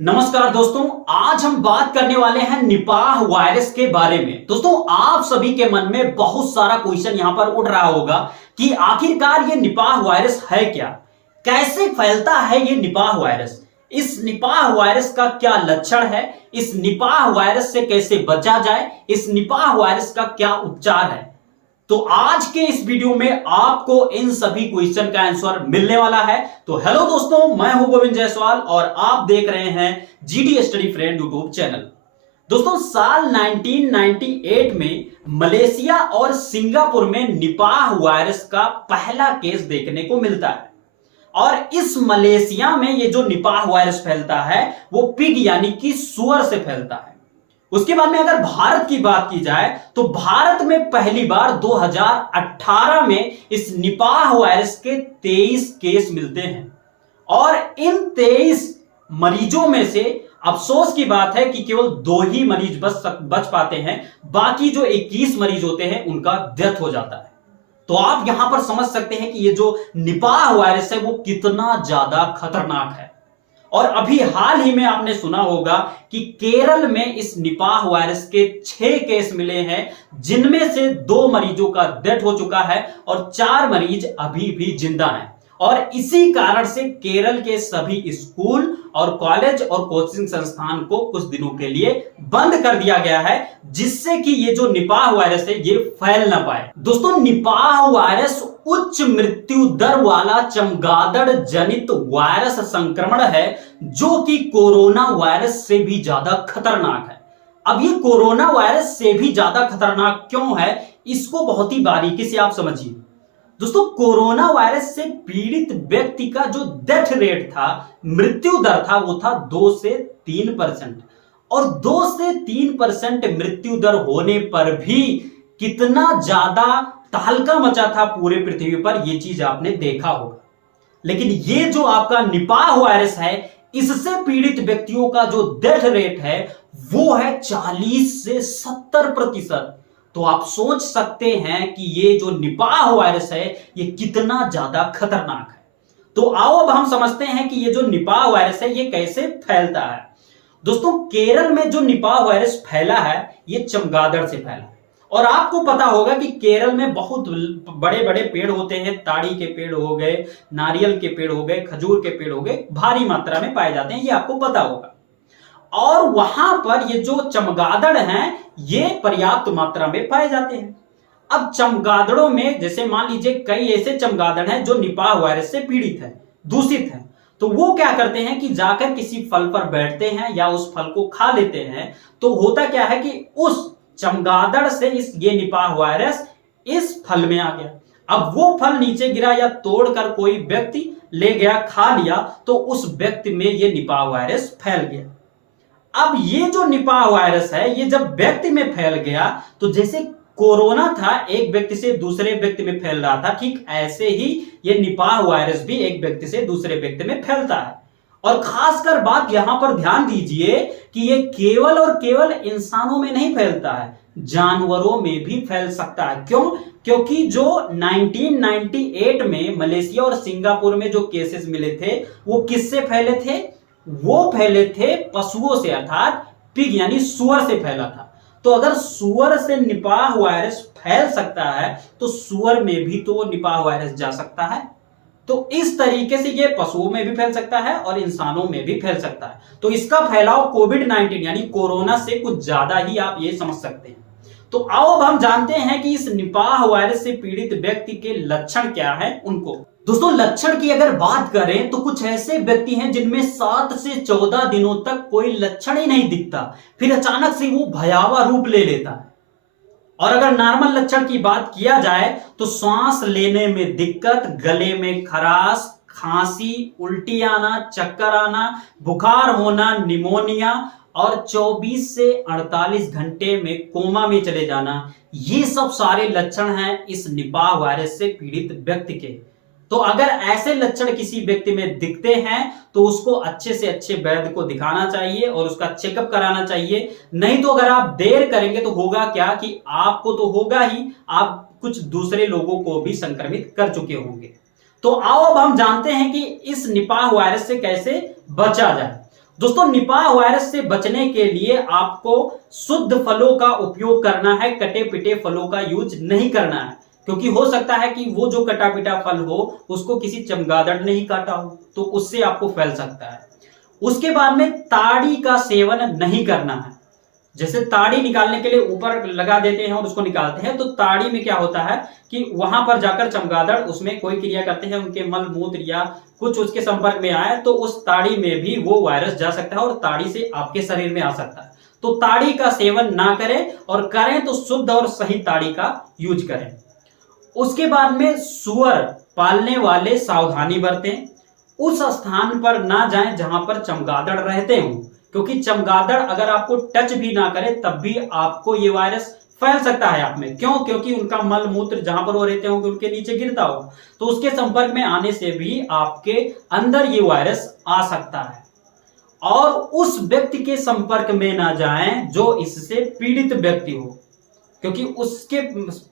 नमस्कार दोस्तों, आज हम बात करने वाले हैं निपाह वायरस के बारे में। दोस्तों, आप सभी के मन में बहुत सारा क्वेश्चन यहां पर उठ रहा होगा कि आखिरकार ये निपाह वायरस है क्या, कैसे फैलता है ये निपाह वायरस, इस निपाह वायरस का क्या लक्षण है, इस निपाह वायरस से कैसे बचा जाए, इस निपाह वायरस का क्या उपचार है। तो आज के इस वीडियो में आपको इन सभी क्वेश्चन का आंसर मिलने वाला है। तो हेलो दोस्तों, मैं हूं गोविंद जायसवाल और आप देख रहे हैं GD study friend YouTube channel. दोस्तों, साल 1998 में मलेशिया और सिंगापुर में निपाह वायरस का पहला केस देखने को मिलता है। और इस मलेशिया में ये जो निपाह वायरस फैलता है वो पिग यानी कि सुअर से फैलता है। उसके बाद में अगर भारत की बात की जाए तो भारत में पहली बार 2018 में इस निपाह वायरस के 23 केस मिलते हैं। और इन 23 मरीजों में से अफसोस की बात है कि केवल 2 ही मरीज बच पाते हैं, बाकी जो 21 मरीज होते हैं उनका डेथ हो जाता है। तो आप यहां पर समझ सकते हैं कि ये जो निपाह वायरस है वो कितना ज्यादा खतरनाक है। और अभी हाल ही में आपने सुना होगा कि केरल में इस निपाह वायरस के 6 केस मिले हैं, जिनमें से 2 मरीजों का डेथ हो चुका है और 4 मरीज अभी भी जिंदा हैं। और इसी कारण से केरल के सभी स्कूल और कॉलेज और कोचिंग संस्थान को कुछ दिनों के लिए बंद कर दिया गया है, जिससे कि ये जो निपाह वायरस है ये फैल ना पाए। दोस्तों, निपाह वायरस उच्च मृत्यु दर वाला चमगादड़ जनित वायरस संक्रमण है, जो कि कोरोना वायरस से भी ज्यादा खतरनाक है। अब ये कोरोना वायरस से भी ज्यादा खतरनाक क्यों है, इसको बहुत ही बारीकी से आप समझिए। दोस्तों, कोरोना वायरस से पीड़ित व्यक्ति का जो डेथ रेट था, मृत्यु दर था, वो था 2 से 3%। और 2 से 3% मृत्यु दर होने पर भी कितना ज्यादा तहलका मचा था पूरे पृथ्वी पर, यह चीज आपने देखा होगा। लेकिन ये जो आपका निपाह वायरस है, इससे पीड़ित व्यक्तियों का जो डेथ रेट है वो है 40 से 70%। तो आप सोच सकते हैं कि ये जो निपाह वायरस है ये कितना ज्यादा खतरनाक है। तो आओ अब हम समझते हैं कि ये जो निपाह वायरस है ये कैसे फैलता है। दोस्तों, केरल में जो निपाह वायरस फैला है ये चमगादड़ से फैला है। और आपको पता होगा कि केरल में बहुत बड़े बड़े पेड़ होते हैं, ताड़ी के पेड़ हो गए, नारियल के पेड़ हो गए, खजूर के पेड़ हो गए, भारी मात्रा में पाए जाते हैं, ये आपको पता होगा। और वहां पर ये जो चमगादड़ हैं ये पर्याप्त मात्रा में पाए जाते हैं। अब चमगादड़ों में जैसे मान लीजिए कई ऐसे चमगादड़ हैं जो निपाह वायरस से पीड़ित है, दूषित है, तो वो क्या करते हैं कि जाकर किसी फल पर बैठते हैं या उस फल को खा लेते हैं। तो होता क्या है कि उस चमगादड़ से ये निपाह वायरस इस फल में आ गया। अब वो फल नीचे गिरा या तोड़कर कोई व्यक्ति ले गया, खा लिया, तो उस व्यक्ति में ये निपाह वायरस फैल गया। अब ये जो निपाह वायरस है ये जब व्यक्ति में फैल गया तो जैसे कोरोना था एक व्यक्ति से दूसरे व्यक्ति में फैल रहा था, ठीक ऐसे ही ये निपाह वायरस भी एक व्यक्ति से दूसरे व्यक्ति में फैलता है। और खासकर बात यहां पर ध्यान दीजिए कि ये केवल और केवल इंसानों में नहीं फैलता है, जानवरों में भी फैल सकता है। क्यों? क्योंकि जो 1998 में मलेशिया और सिंगापुर में जो केसेस मिले थे वो किससे फैले थे? वो फैले थे पशुओं से, अर्थात पिग यानी सुअर से फैला था। तो अगर सुअर से निपाह वायरस फैल सकता है तो सुअर में भी तो निपाह वायरस जा सकता है। तो इस तरीके से ये पशुओं में भी फैल सकता है और इंसानों में भी फैल सकता है। तो इसका फैलाव कोविड-19 यानी कोरोना से कुछ ज्यादा ही आप ये समझ सकते हैं। तो आओ अब हम जानते हैं कि इस निपाह वायरस से पीड़ित व्यक्ति के लक्षण क्या है उनको। दोस्तों, लक्षण की अगर बात करें तो कुछ ऐसे व्यक्ति हैं जिनमें 7 से 14 दिनों तक कोई लक्षण ही नहीं दिखता, फिर अचानक से वो भयावह रूप ले लेता है। और अगर नॉर्मल लक्षण की बात किया जाए तो सांस लेने में दिक्कत, गले में खराश, खांसी, उल्टी आना, चक्कर आना, बुखार होना, निमोनिया और 24 से 48 घंटे में कोमा में चले जाना, ये सब सारे लक्षण हैं इस निपाह वायरस से पीड़ित व्यक्ति के। तो अगर ऐसे लक्षण किसी व्यक्ति में दिखते हैं तो उसको अच्छे से अच्छे वैद्य को दिखाना चाहिए और उसका चेकअप कराना चाहिए। नहीं तो अगर आप देर करेंगे तो होगा क्या कि आपको तो होगा ही, आप कुछ दूसरे लोगों को भी संक्रमित कर चुके होंगे। तो आओ अब हम जानते हैं कि इस निपाह वायरस से कैसे बचा जाए। दोस्तों निपाह वायरस से बचने के लिए आपको शुद्ध फलों का उपयोग करना है, कटे पिटे फलों का यूज नहीं करना है, क्योंकि हो सकता है कि वो जो कटा पिटा फल हो उसको किसी चमगादड़ ने ही काटा हो, तो उससे आपको फैल सकता है। उसके बाद में ताड़ी का सेवन नहीं करना है। जैसे ताड़ी निकालने के लिए ऊपर लगा देते हैं और उसको निकालते हैं, तो ताड़ी में क्या होता है कि वहां पर जाकर चमगादड़ उसमें कोई क्रिया करते हैं, उनके मल मूत्र या कुछ उसके संपर्क में आए तो उस ताड़ी में भी वो वायरस जा सकता है और ताड़ी से आपके शरीर में आ सकता है। तो ताड़ी का सेवन ना करें, और करें तो शुद्ध और सही ताड़ी का यूज करें। उसके बाद में सुअर पालने वाले सावधानी बरतें, उस स्थान पर ना जाएं जहां पर चमगादड़ रहते हों, क्योंकि चमगादड़ अगर आपको टच भी ना करे तब भी आपको ये वायरस फैल सकता है आप में। क्यों? क्योंकि उनका मल मूत्र जहां पर वो रहते होंगे उनके नीचे गिरता हो, तो उसके संपर्क में आने से भी आपके अंदर ये वायरस आ सकता है। और उस व्यक्ति के संपर्क में ना जाएं जो इससे पीड़ित व्यक्ति हो, क्योंकि उसके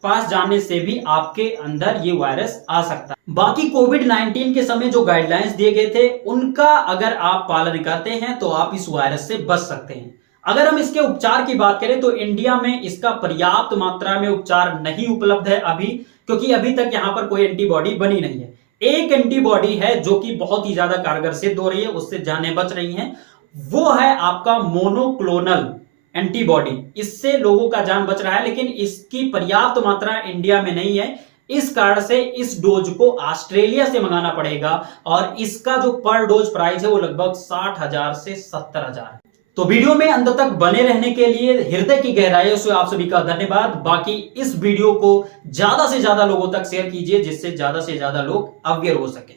पास जाने से भी आपके अंदर ये वायरस आ सकता है। बाकी कोविड-19 के समय जो गाइडलाइंस दिए गए थे उनका अगर आप पालन करते हैं तो आप इस वायरस से बच सकते हैं। अगर हम इसके उपचार की बात करें तो इंडिया में इसका पर्याप्त मात्रा में उपचार नहीं उपलब्ध है अभी, क्योंकि अभी तक यहां पर कोई एंटीबॉडी बनी नहीं है। एक एंटीबॉडी है जो कि बहुत ही ज्यादा कारगर सिद्ध हो रही है, उससे जानें बच रही हैं, वो है आपका मोनोक्लोनल एंटीबॉडी। इससे लोगों का जान बच रहा है, लेकिन इसकी पर्याप्त मात्रा इंडिया में नहीं है। इस कारण से इस डोज को ऑस्ट्रेलिया से मंगाना पड़ेगा, और इसका जो पर डोज प्राइस है वो लगभग 60,000 से 70,000 है। तो वीडियो में अंत तक बने रहने के लिए हृदय की गहराइयों से आप सभी का धन्यवाद। बाकी इस वीडियो को ज्यादा से ज्यादा लोगों तक शेयर कीजिए, जिससे ज्यादा से ज्यादा लोग अवेयर हो सके।